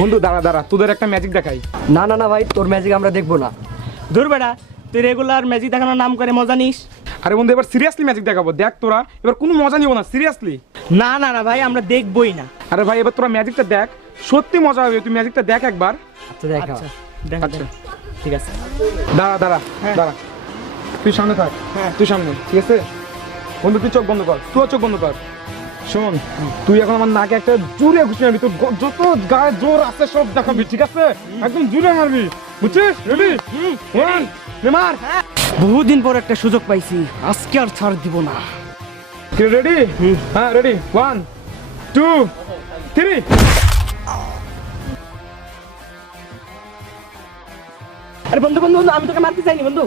বন্ধু দাঁড়া দাঁড়া তোদের একটা ম্যাজিক দেখাই। না না না ভাই তোর ম্যাজিক আমরা দেখব না। ধুর বেটা তুই রেগুলার ম্যাজিক দেখানোর নাম করে মজা নিস। আরে বন্ধু এবার সিরিয়াসলি ম্যাজিক দেখাবো দেখ তোরা এবার কোনো মজা নিব না সিরিয়াসলি না না না ভাই আমরা দেখবই না। আরে ভাই এবার তোরা ম্যাজিকটা দেখ সত্যি মজা হবে তুই ম্যাজিকটা দেখ একবার। আচ্ছা দেখা আচ্ছা দেখ আচ্ছা। ঠিক আছে। দাঁড়া দাঁড়া হ্যাঁ। দাঁড়া। তুই সামনে থাক হ্যাঁ। তুই সামনে ঠিক আছে? বন্ধু তুই চোখ বন্ধ কর তুইও চোখ বন্ধ কর। শোন তুই এখন আমার নাকে একটা জোরে ঘুষি মারবি তোর যত গায়ে জোর আছে সব দেখাবি ঠিক আছে? একদম জোরে মারবি বুঝছিস? রেডি ওয়ান মার। বহুদিন পর একটা সুযোগ পাইছি আজকে আর ছাড় দিব না। রেডি হ্যাঁ রেডি ওয়ান টু থ্রি আরে বন্ধু বন্ধু বন্ধু আমি তোকে মারতে চাইনি বন্ধু।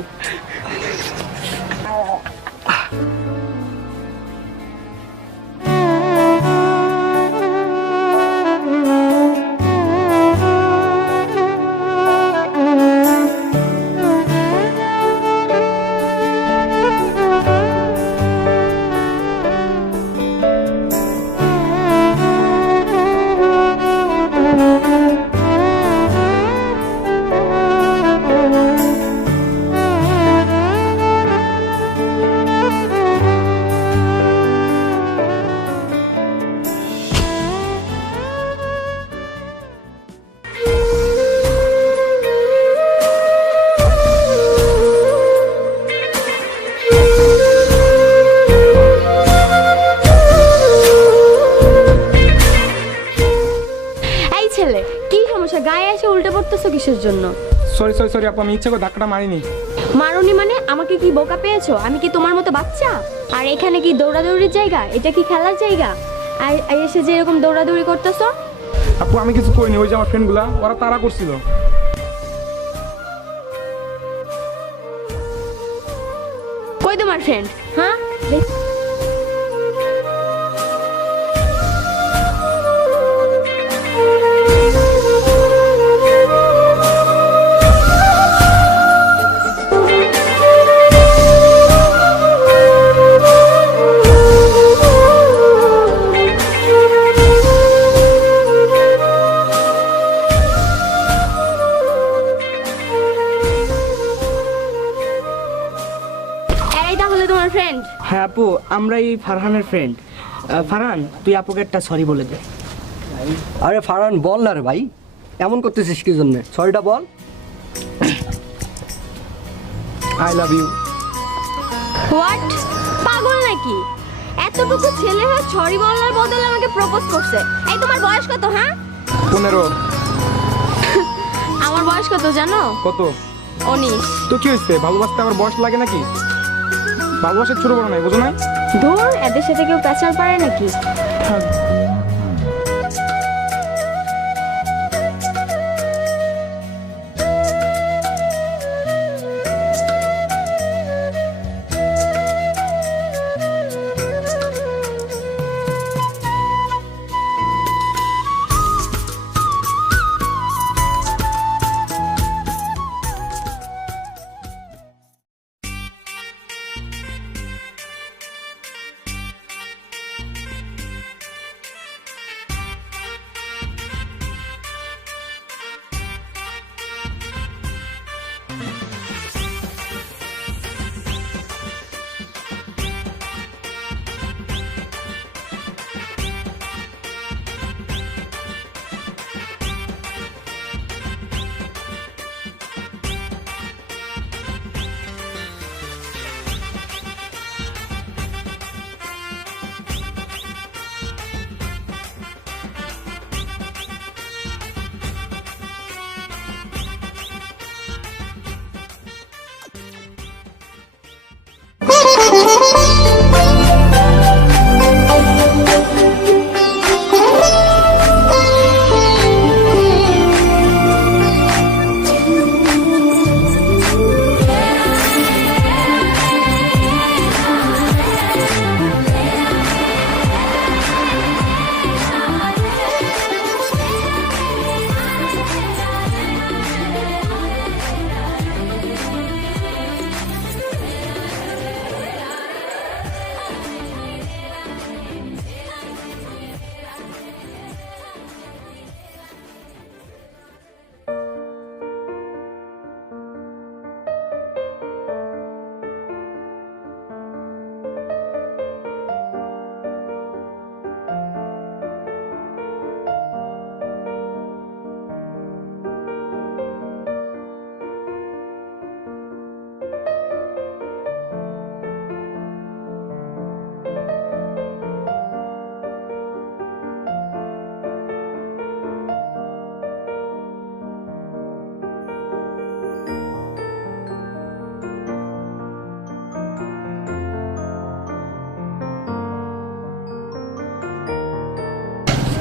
উল্টে কিসের জন্য? সরি সরি সরি আপু আমি ইচ্ছে করে ধাক্কাটা মারিনি। মারুনি মানে আমাকে কি বোকা পেয়েছ? আমি কি তোমার মতো বাচ্চা? আর এখানে কি দৌড়াদৌড়ির জায়গা? এটা কি খেলার জায়গা? আর আর এসে যে এরকম দৌড়াদৌড়ি করতেছো? আপু আমি কিছু করিনি ওই যে আমার ফ্রেন্ডগুলা ওরা তারা করছিল। কই তোমার ফ্রেন্ড হ্যাঁ? আমরা এই ফারহানের ফ্রেন্ড ফারহান তুই আপুকে একটা সরি বলে দে। আরে ফারহান বল না রে ভাই। এমন করতেছিস কি জন্য? সরিটা বল। আই লাভ ইউ হোয়াট পাগল নাকি? এতটুকু ছেলে হয়ে ছড়ি বলার বদলে আমাকে প্রপোজ করছে। এই তোমার বয়স কত হ্যাঁ? পনেরো। আমার বয়স কত জানো? কত? উনিশ। তো কি হয়েছে? ভালোবাসতে আমার বয়স লাগে নাকি? ভালোবাসার ছোট বড় নাই বুঝো নাই? ধুর এদের সাথে কেউ পেঁচাল পারে নাকি?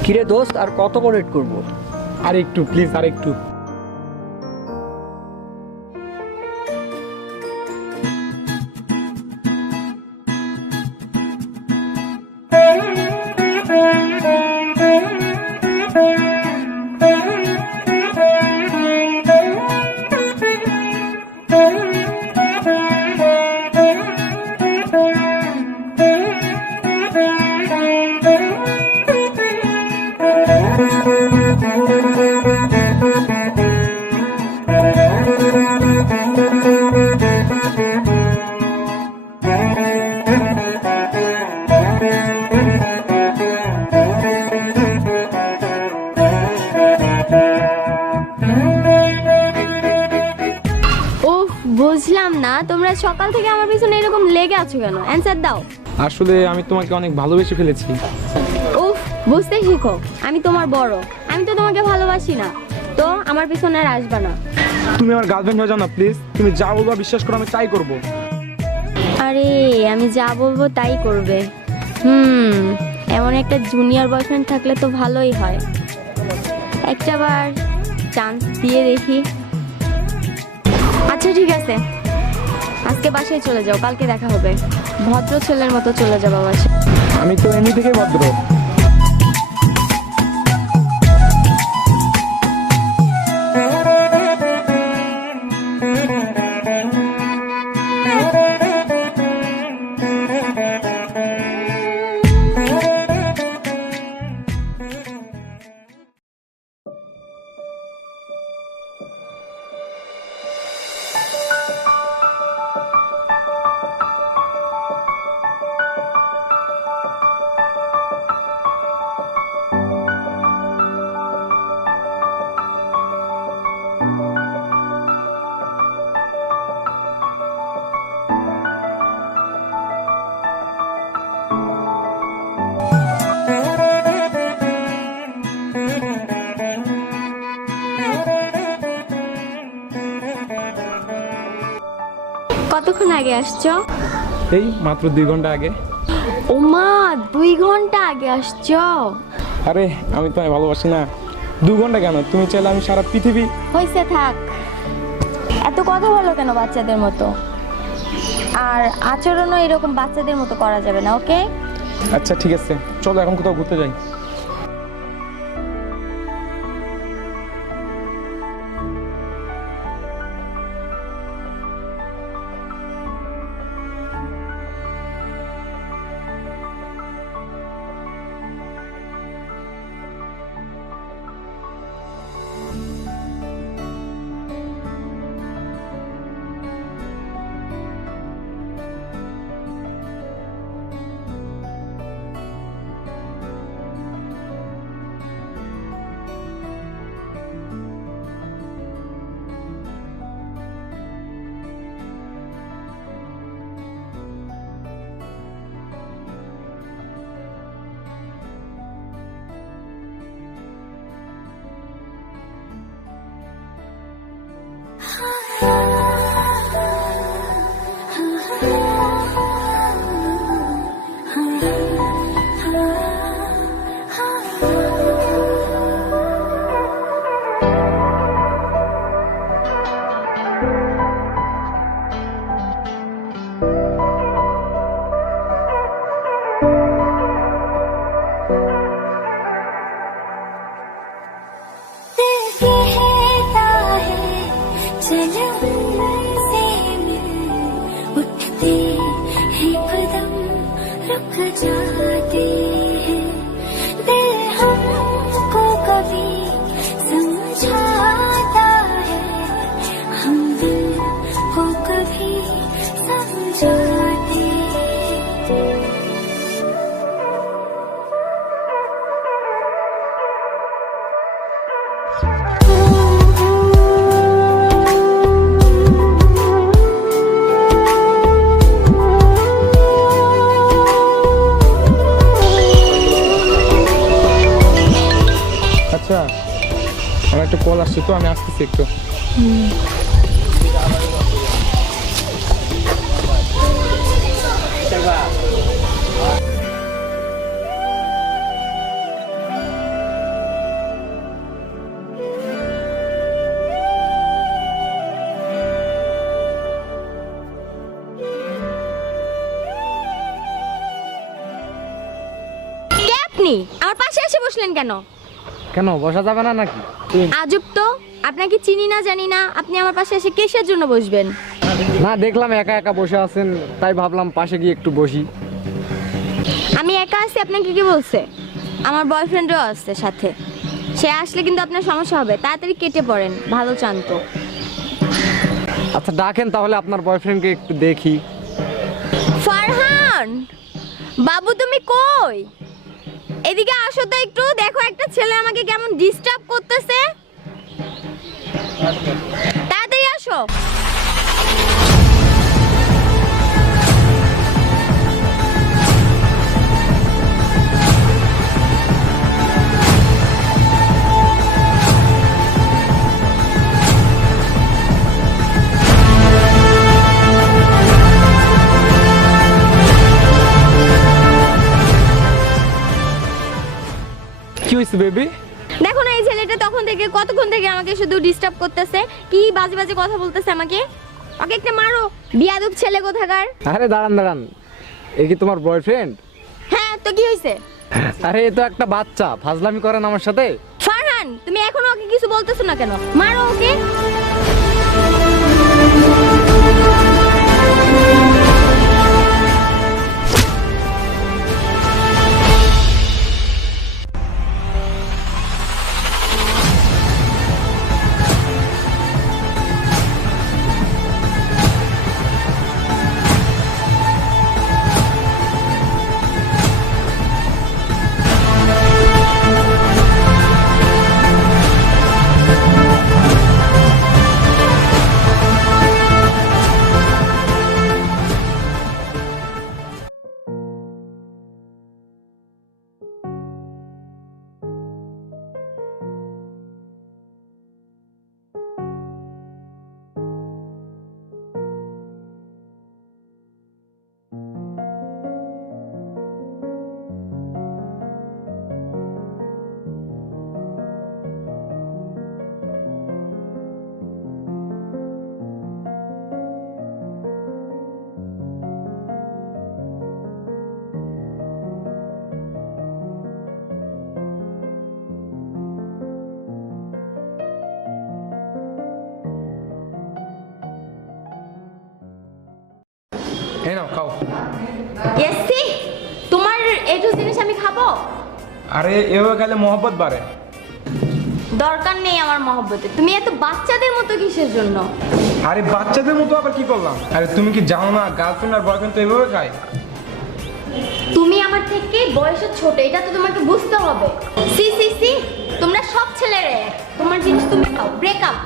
কিরে দোস্ত আর কত রেট করব? আর একটু প্লিজ আর একটু বুঝলাম না তোমরা সকাল থেকে আমার পিছনে এরকম লেগে আছো কেন? অ্যান্সার দাও। আসলে আমি তোমাকে অনেক ভালোবেসে ফেলেছি। উফ বুঝতে শিখো আমি তোমার বড়। আমি তো তোমাকে ভালোবাসি না। তো আমার পিছনে আর আসবা না। তুমি আমার গার্লফ্রেন্ড হয়ে যাও না প্লিজ তুমি যা বলবা বিশ্বাস করো আমি তাই করব। আরে আমি যা বলব তাই করবে। হুম এমন একটা জুনিয়র বয়ফ্রেন্ড থাকলে তো ভালোই হয়। একটা বার চান্স দিয়ে দেখি। আচ্ছা ঠিক আছে। আজকে বাসায় চলে যাও, কালকে দেখা হবে। ভদ্র ছেলের মতো চলে যাব বাসায় আমি তো এমনি থেকে ভদ্র। আগে আসছো? এই মাত্র দুই ঘণ্টা আগে। ও মা দুই ঘণ্টা আগে আসছো? আরে আমি তোমায় ভালোবাসি না। দু ঘণ্টা কেন? তুমি চাইলে আমি সারা পৃথিবী হয়েছে থাক। এত কথা বলো কেন বাচ্চাদের মতো? আর আচরণও এরকম বাচ্চাদের মতো করা যাবে না ওকে? আচ্ছা ঠিক আছে। চলো এখন কোথাও ঘুরতে যাই। 在这地 তো আমি আসতেছি একটু। আমার পাশে এসে বসলেন কেন? কেন বসা যাবে না নাকি? আজব তো আপনাকে চিনি না জানি না আপনি আমার পাশে এসে কিসের জন্য বসবেন? না দেখলাম একা একা বসে আছেন তাই ভাবলাম পাশে গিয়ে একটু বসি। আমি একা আছি আপনাকে কি বলছে? আমার বয়ফ্রেন্ডও আছে সাথে। সে আসলে কিন্তু আপনার সমস্যা হবে তাড়াতাড়ি কেটে পড়েন ভালো চান তো। আচ্ছা ডাকেন তাহলে আপনার বয়ফ্রেন্ডকে একটু দেখি। ফারহান বাবু তুমি কই? এদিকে আসো তো একটু দেখো একটা ছেলে আমাকে কেমন ডিস্টার্ব করতেছে। বেবি দেখো না এই ছেলেটা তখন থেকে কতক্ষণ থেকে আমাকে শুধু ডিস্টার্ব করতেছে? কি বাজে বাজে কথা বলতেছে আমাকে? ওকে একটা মারো। বিয়াদুক ছেলে কোথাকার? আরে দাঁড়ান দাঁড়ান। এ কি তোমার বয়ফ্রেন্ড হ্যাঁ তো কি হয়েছে আরে এ তো একটা বাচ্চা। ফাজলামি করেন আমার সাথে। ফারহান তুমি এখনও ওকে কিছু বলতেছো না কেন? মারো ওকে। এসছি তোমার এটু জিনিস আমি খাব? আরে এভাবে খেলে মহব্বত বাড়ে। দরকার নেই আমার মহব্বতে। তুমি এত বাচ্চাদের মতো কিসের জন্য? আরে বাচ্চাদের মতো আবার কি করলাম? আরে তুমি কি জানো না গার্লফ্রেন্ড আর বয়ফ্রেন্ড তো এভাবে খায়? তুমি আমার থেকে বয়সে ছোট এটা তো তোমাকে বুঝতে হবে। সি সি সি তোমরা সব ছেলেরা তোমার জিনিস তুমি খাও। ব্রেকআপ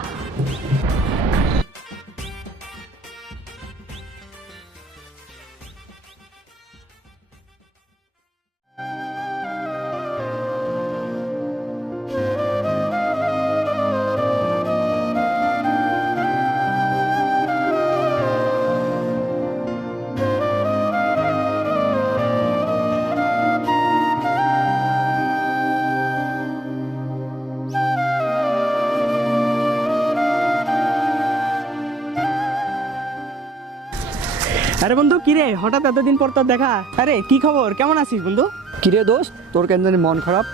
আরে বন্ধু কিরে হঠাৎ এতদিন পর তোর দেখা। আরে কি খবর? কেমন আছিস বন্ধু? কিরে দোস্ত? তোর কেন জানি মন খারাপ?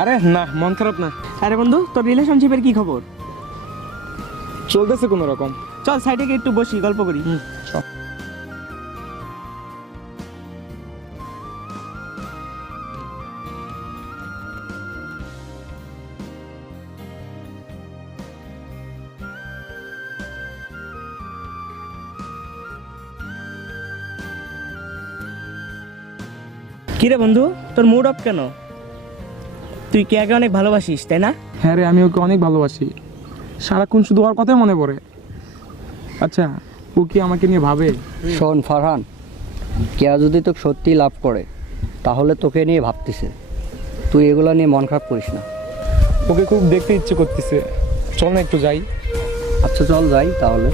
আরে না মন খারাপ না। আরে বন্ধু তোর রিলেশনশিপের কি খবর? চলতেছে কোনো রকম চল সাইডে গিয়ে একটু বসি গল্প করি। কিরে বন্ধু তোর মুড অফ কেন? তুই কি আগে অনেক ভালোবাসিস তাই না? হ্যাঁ রে আমি ওকে অনেক ভালোবাসি। সারাক্ষণ শুধু ওর কথাই মনে পড়ে। আচ্ছা ও কি আমাকে নিয়ে ভাবে? শোন ফারহান কেয়া যদি তোকে সত্যি লাভ করে তাহলে তোকে নিয়ে ভাবতেছে। তুই এগুলো নিয়ে মন খারাপ করিস না। ওকে খুব দেখতে ইচ্ছে করতেছে। চল না একটু যাই। আচ্ছা চল যাই তাহলে।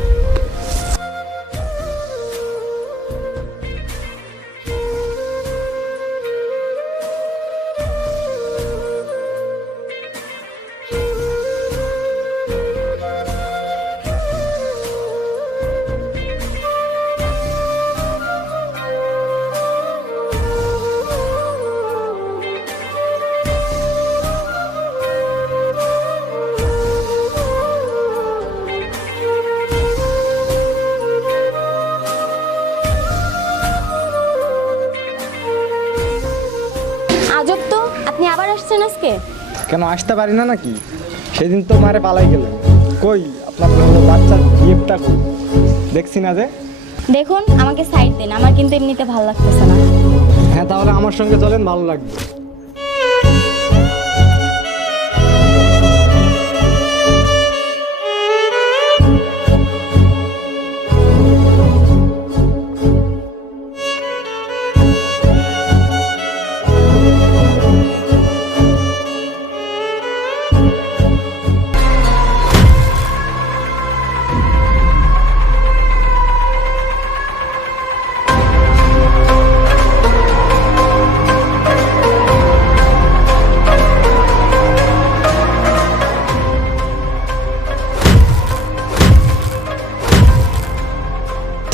কেন আসতে পারি না নাকি? সেদিন তো মারে পালাই গেলেন। কই আপনার হলো বাচ্চার গিফটটা কই? দেখছি না যে। দেখুন আমাকে সাইড দিন আমার কিন্তু এমনিতে ভালো লাগতেছে না। হ্যাঁ তাহলে আমার সঙ্গে চলেন ভালো লাগবে।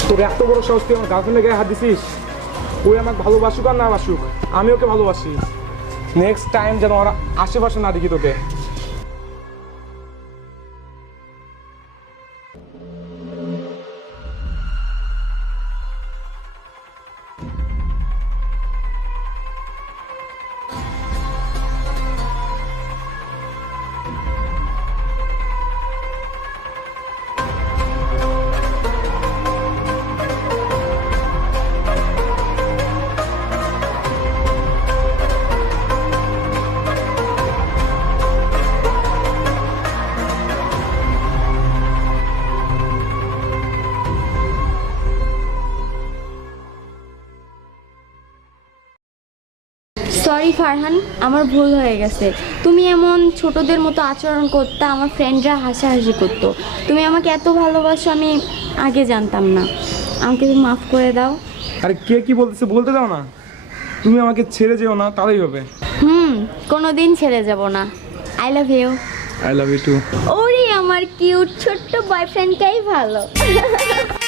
তোর এত বড় সাহস তুই আমার গার্লফ্রেন্ডের গায়ে হাত দিছিস? ওই আমাকে ভালোবাসুক আর না বাসুক, আমি ওকে ভালোবাসি। নেক্সট টাইম যেন ওরা আশেপাশে না দেখি তোকে। ফারহান আমার ভুল হয়ে গেছে। তুমি এমন ছোটদের মতো আচরণ করতে আমার ফ্রেন্ডরা হাসাহাসি করতো। তুমি আমাকে এত ভালোবাসো আমি আগে জানতাম না। আমাকে তুমি মাফ করে দাও। আরে কে কি বলতেছে বলতে দাও না। তুমি আমাকে ছেড়ে যেও না তাহলেই হবে। হুম কোনো দিন ছেড়ে যাব না। I love you I love you too ওরে আমার কিউট ছোট্ট বয়ফ্রেন্ডটাই ভালো।